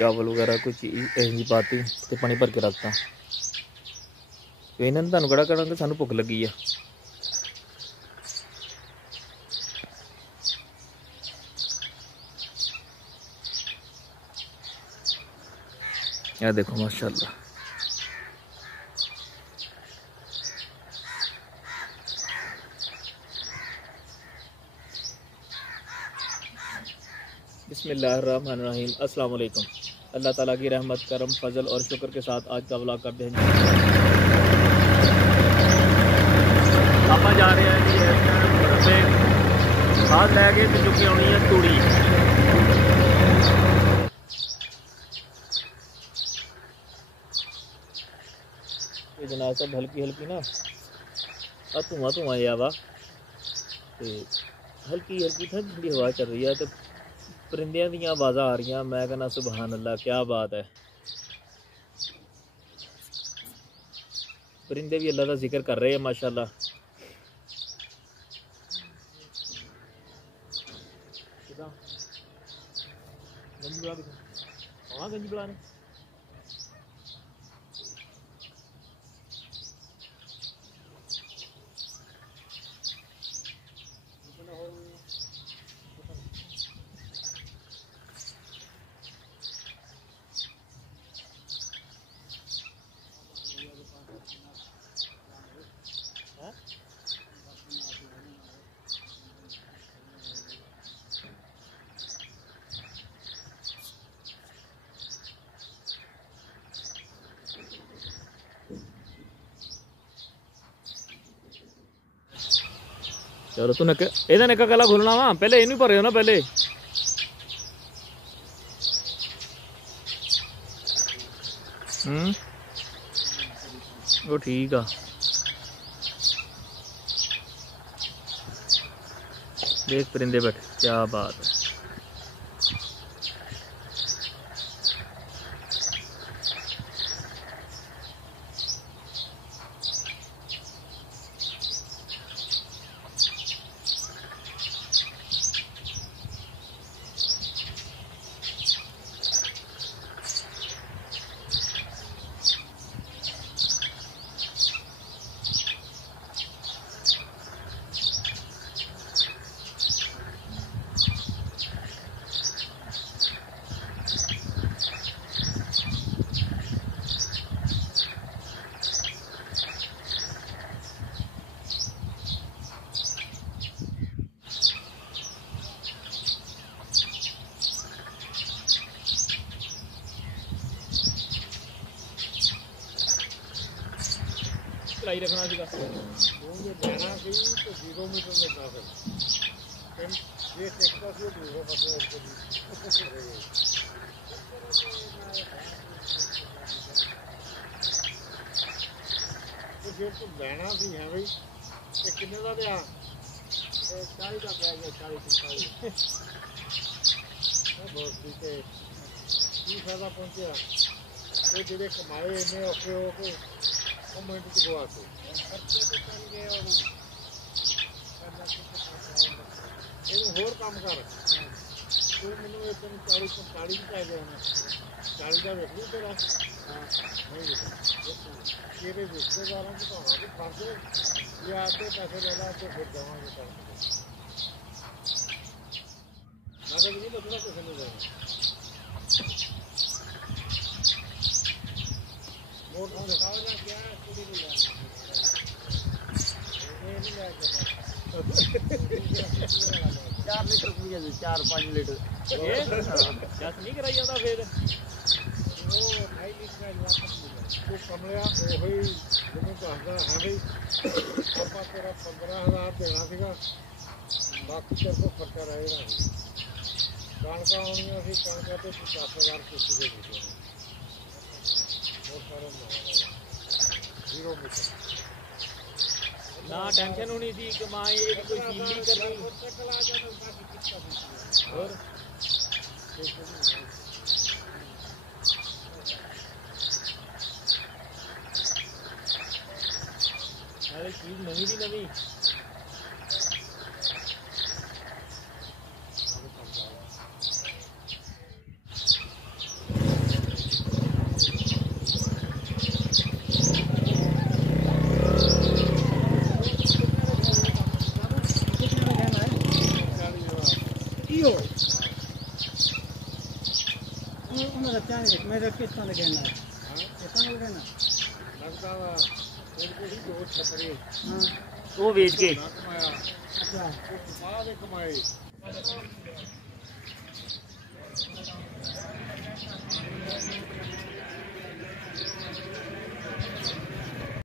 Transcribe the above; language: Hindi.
चावल वगैरह कोई चीज़ ऐसी पाती तो पानी भर के रखता। तो इन्होंने तुहानू कड़ा करा कि सानू भुख लगी है। यह देखो माशाल्लाह। बिस्मिल्लाहिर्रहमानिर्रहीम। अस्सलाम वालेकुम। अल्लाह ताला की रहमत करम फजल और शुक्र के साथ आज का व्लॉग करते हैं। आप जा रहे हैं जी से खाद लैके तो चुकी आनी है तूड़ी। ये जनाब सब हल्की हल्की ना धुआं धुआं या वा हल्की हल्की ठंडी हवा चल रही है तो परिंदियां दी आवाज़ा आ रही। मैं कहना सुबहान अल्लाह, क्या बात है। परिंदे भी अल्लाह का जिक्र कर रहे हैं माशाल्लाह। गंजी बुला ने चलो तू निक एदा निक्का गला खुलना वा, पहले इनू भरे ना पहले। वो ठीक आ। देख परिंदे बैठे, क्या बात है। चढ़ाई रखना सीगा लेना सी तो 0 मीटर लेना फिर ये देखता सी दूसरा पासे तो जे तो लेना सी है भाई ये किन्ने दा दिया 40 का पै गया 40 बहुत ठीक है। की फायदा पहुंचा ये जेडे कमाए इन्ने औखे हो के मिनट च गवा के खर्चे तो चल गए होर काम कर तू मैनू एक 40 45 पै गया होना 40 का वेख लू तेरा नहीं तेरे रिश्तेदारों को भावा भी फंस ये आते पैसे ले ला तो फिर देवांगे कर ना तो नहीं लगना किसी ने देना मोर फोन दिखाओ क्या कुड़ी नहीं लेना ये नहीं लेके 4 लीटर पूरी 4-5 लीटर ये जस नहीं कराई जाता फिर वो 2.5 लीटर वापस मिला तो कमलिया वही जिन्हें कहता है भाई पापा तेरा 15,000 देना सीगा बाकी तेरे को खर्चा रहेगा कणक आनी सी कणक तो 10,000 किसी दे दी बहुत सारे 0 मीटर ना टेंशन होनी थी कि माँ ये कोई चीज नहीं करनी और अरे चीज नवी दी नवी हो ਉਹਨਾਂ ਦਾ ਚਾਹ ਨਹੀਂ ਮੇਰੇ ਕਿਸ਼ਤਾਂ ਦੇ ਗਹਿਣਾ ਕਿਸ਼ਤਾਂ ਦੇ ਗਹਿਣਾ लगता वा उनको ही दो छपरे ਹਾਂ ਉਹ ਵੇਚ ਕੇ ना कमाया ਅੱਛਾ बाद कमाए